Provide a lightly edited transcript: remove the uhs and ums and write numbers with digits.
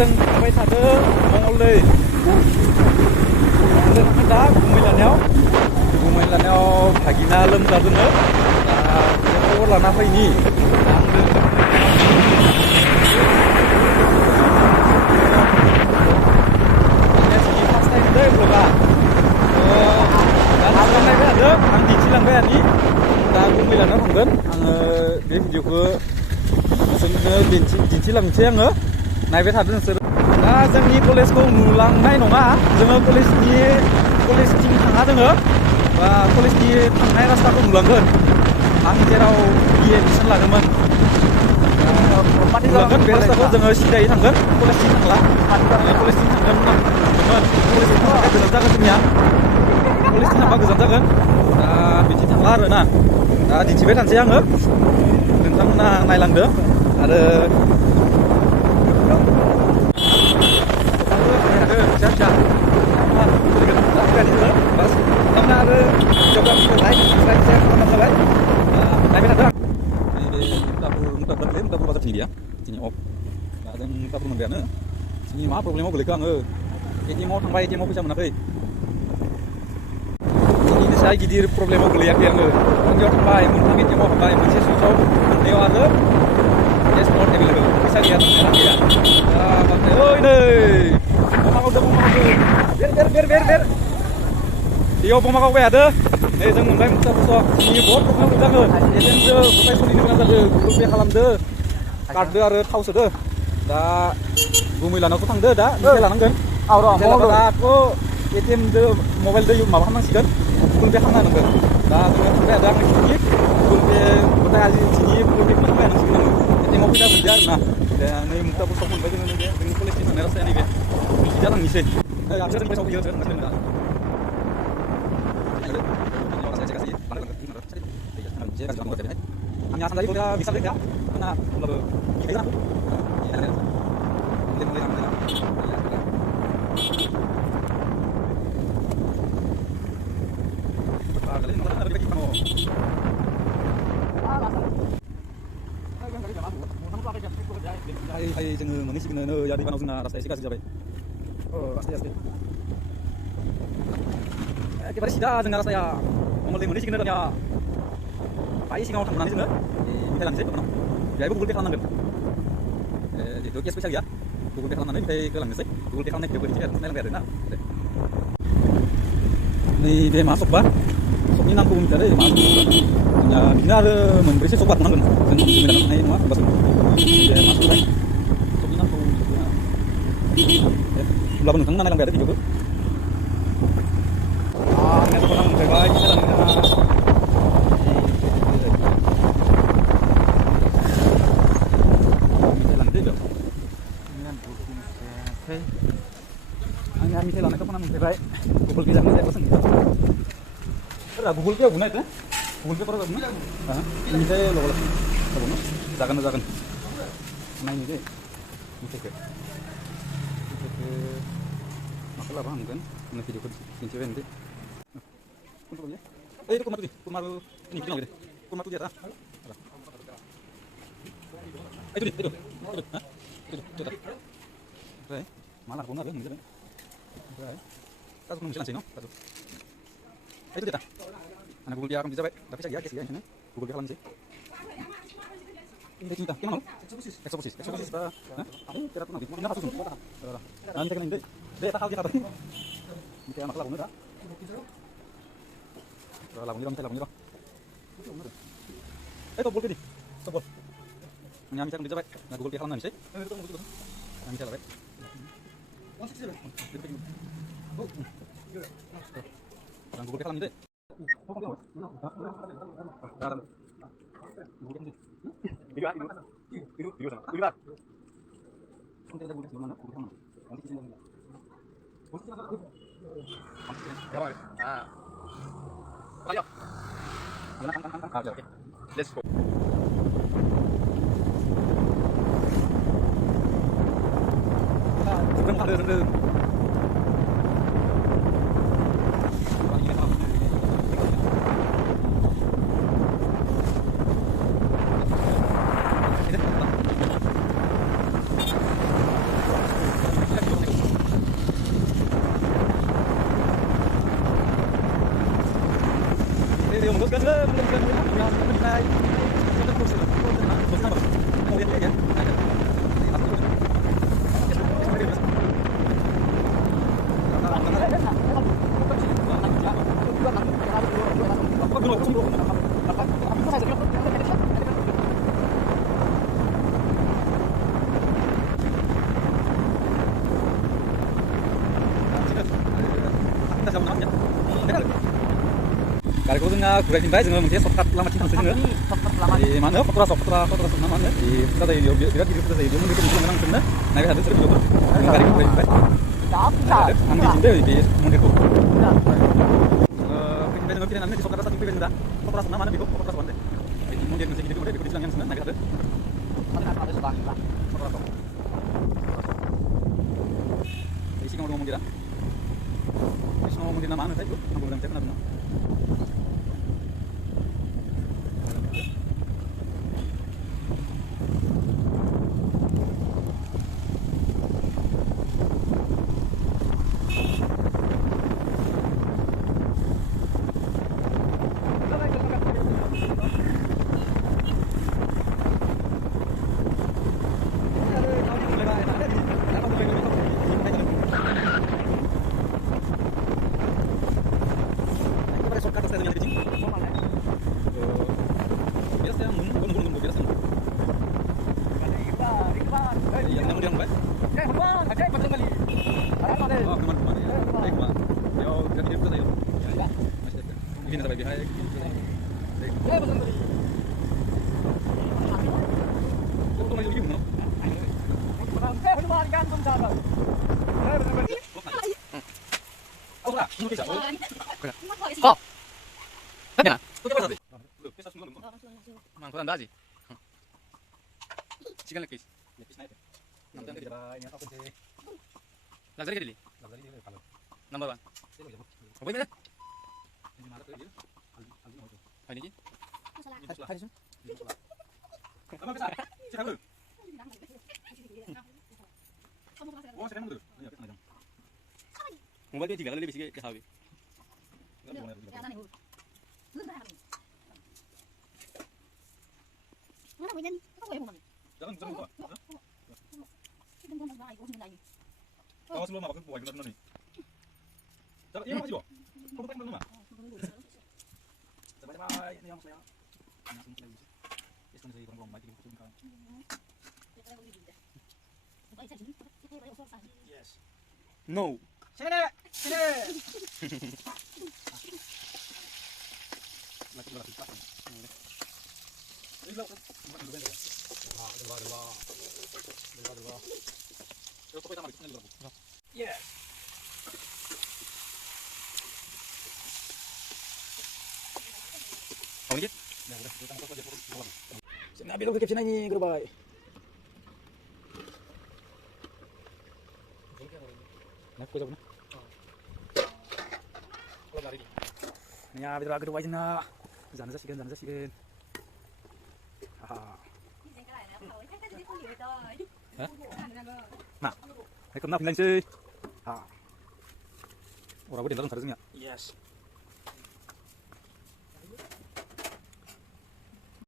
जों थांबाय थादों मंगलदै जों दा गुमै लानायाव भागिना लोमजादोंनो दा खबर लाना फैनि फार्स्ट टाइम दै ब्लगा दा नायबाय थादों आं दिन्थिलांबाय आनि दा गुमै लानायाव थांगोन आङो बे भिडिअखौ जोंनो दिन्थिलांनोसै आङो नायबाय थादों नोंसोर दा जोंनि कलेजखौ नुलांनाय नङा जोङो कलेजथिं थाङा जोङो बा कलेजनि थांनाय रास्ताखौ नुलांगोन आं जेराव BA एडमिसन लागोमोन नुलांगोन बे रास्ताखौ जोङो सिदायै थांगोन कलेजथिं थांला कलेजथिं थांगोन होनदोंमोन कलेजथिं थांबा गोजान जागोन जोंनिया कलेजथिं थांबा गोजान जागोन दा बिदि थांला आरोना दा दिन्थिबाय थानोसै आङो नोंथांमोना नायलांदो आरो फिसा बस नोंथांमोना आरो भिडिअखौ लाइक साबस्क्राइब शेयार खालामबानो जाबाय नायबाय थादों नैबे मुक्तापुर बाजार दिनै गैया दिनै अफ दा जों मुक्तापुर मोनबायानो दिनै मा प्रब्लेमाव गोलैखो आङो ATM आव थांबाय ATM आव फैसा मोनाखै दिनैनिसाय गिदिर प्रब्लेमाव गोलैयाखै आङो मोननैयाव थांबाय मोनथाम ATM आव हाबबाय मोनसे सुइचआव मोननैयाव आरो केस नट एभेलेबल फैसा गैया रां गैया दा बाथाय ओइ नै बमा गावदो बेर बेयाव बमा गावबाय थादो नै जों मोनबाय मुक्तापुर दिनै बहुत प्रब्लेम जागोन एजेन्टजों गथाय सोलिनो गोनां जादों गुगोल पे खालामदो कार्डदो आरो थाव सोदो दा गुमै लानावथ' थांदो दा मिथाइ लानांगोन दाथ' ATMदो मबाइलदो माबा खालामनांसिगोन गुगोल पे खालामनांगोन दा जोङो थांबाय थादों आंनि दिनै गुगोल पे गथाय आजि दिनै गुगोल पे खालामबाय थानांसिगोन आङो ATM आव फैसा मोनदिया आरोना नै मुक्तापुर सक मोनबाय जोङो नैबे जोंनि कलेजनि थांनाय रास्ताया नैबे बिदि जालांनोसै आमफ्राय जों फैयो थांगासिनो दा आंनि आसाम जायो बिसार गैया आंना होमब्लाबो गैया जोङो मोनहैसिगोन नै दैबानाव जोंना रास्ताया एसे गाज्रि जाबाय आस्ते एखेबारे सिदा जोंना रास्ताया मंगलदै मोनहैसिगोन दानिया बाहाय सिगाङाव थांनानै जोङो मिथाइ लानोसै दखानाव बेहायबो गुगोल पे खालामनांगोन जिहेतु केस फैसा गैया गुगोल पे खालामनानै मिथाइखौ लांनोसै गुगोल पे खालामनाय भिडिअखौ दिन्थिबाय नायलांबाय आरोना नैबे मा सकबा सकनि नामखौ मिथिया दै मा जोंना बिदिनो आरो मोनब्रैसो सक बारनांगोन जों गुमै लानो हानाय नङा होमबासो बे मा सकलाय सकनि नामखौ होमब्लाबो नोंथांमोना नायलांबाय आरो भिडिअखौ आंनिया दखानाव मोनफैबाय मिथाइ लानो गोनाङा आंनिया मिथाइ लानायखौ फना मोनफैबाय गुगोल पे जागोन जायाखै सोंदों गुगोल पे बुनाय दे गुगोल पे करा जागोन मिथाइ लगल जागोन नायनि दे मिथाइखौ माखौ लाबा हामगोन आंनो भिडिअखौ दिन्थिबाय होनदो ओइ Kumar ini bilang gitu kumat tuh dia ah itu hah itu dah malah kumat deh gitu dah kasus nunggu sih no kasus itu dia anak Google dia akan bisa baik tapi saya ya ini Google dia sih ini cinta gimana eksosis dah aku kira tuh nanti mana kasus nanti kan ini deh tak tahu dia apa ini kayak masalah bener dah lagunya dong. Tobol ke di. Tobol. Nyami cak bisa baik. Nah Google Pay halangan sih. Nyami cak baik. Orang Google Pay halangan deh. Video sama. Udah. Kita ada Google mana? Google mana? Nanti kita lihat. Ya, ah. Ayo. Oke. Let's go. Sebentar. Kali ko nga kurai tinday jeung mun shortcut lama cina seuneu. Di mana fotra mana di sada yo birat di sada yo mun di nang seuneu. Nah hadu sering yo. Kali kurai tinday. Ambil tinday di mun itu. Pindah dengan pindah di shortcut satu pindah. Fotra mana bigo fotra sonde. Mun dia mesti gitu udah di silang yang seuneu nah hadu. Mana ada sebelah. Fotra. Isi ngomong dira. Isi ngomong dina mana tadi? Ngomong dengan siapa namanya? Ini sampai bihai. Kok lagi gimana? Kok? Kenapa? Mang kurang daji. Chicken leg piece. Nanti kita ini apa sih? Lazari ke dili. Number 1. Apa ini? Ini sih? Hari sih? Apa bisa? Cakap lu. Oh, sekarang dulu. Mobile dia juga lebih sikit ke hawi. Mana mau jadi? Apa boleh mau? Jangan buka. Kalau sebelum apa kan buat kita nih. Jangan iya masih, Bo. Kau tak belum, Mak? Bye-bye. Ini yang saya. Langsung saya bisa. Yes, kan saya kurang baik di kucing kan. Yes. No. Sini. Lagi. Ini lo. Yes. Oh ini? Ya udah, kita angkat aja pulang. Saya ambil ke caption ini, gerbai. Nah, kau jawab na. Kalau dari ini. Nih ya, betul gerbai na. Jangan sasikan. Haha. Hah? Nah, ini kena pindah sih. Ah. Orang udah dalam sarjanya. Yes.